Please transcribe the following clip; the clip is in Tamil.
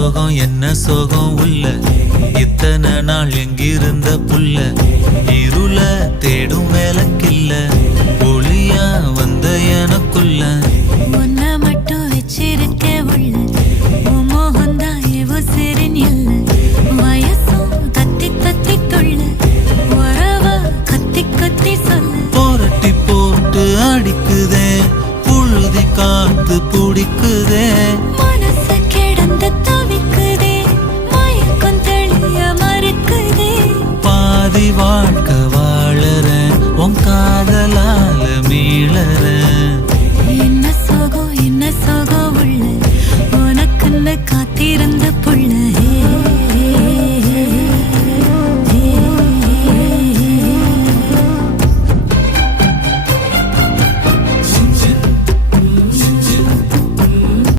சோகம் என்ன சோகம் உள்ள இத்தனை நாள் எங்கிருந்த புல்ல இருள தேடும் வேலைக்கில்ல ஒளியா வந்த எனக்குள்ள உன்னை மட்டும் வச்சிருக்க உள்ள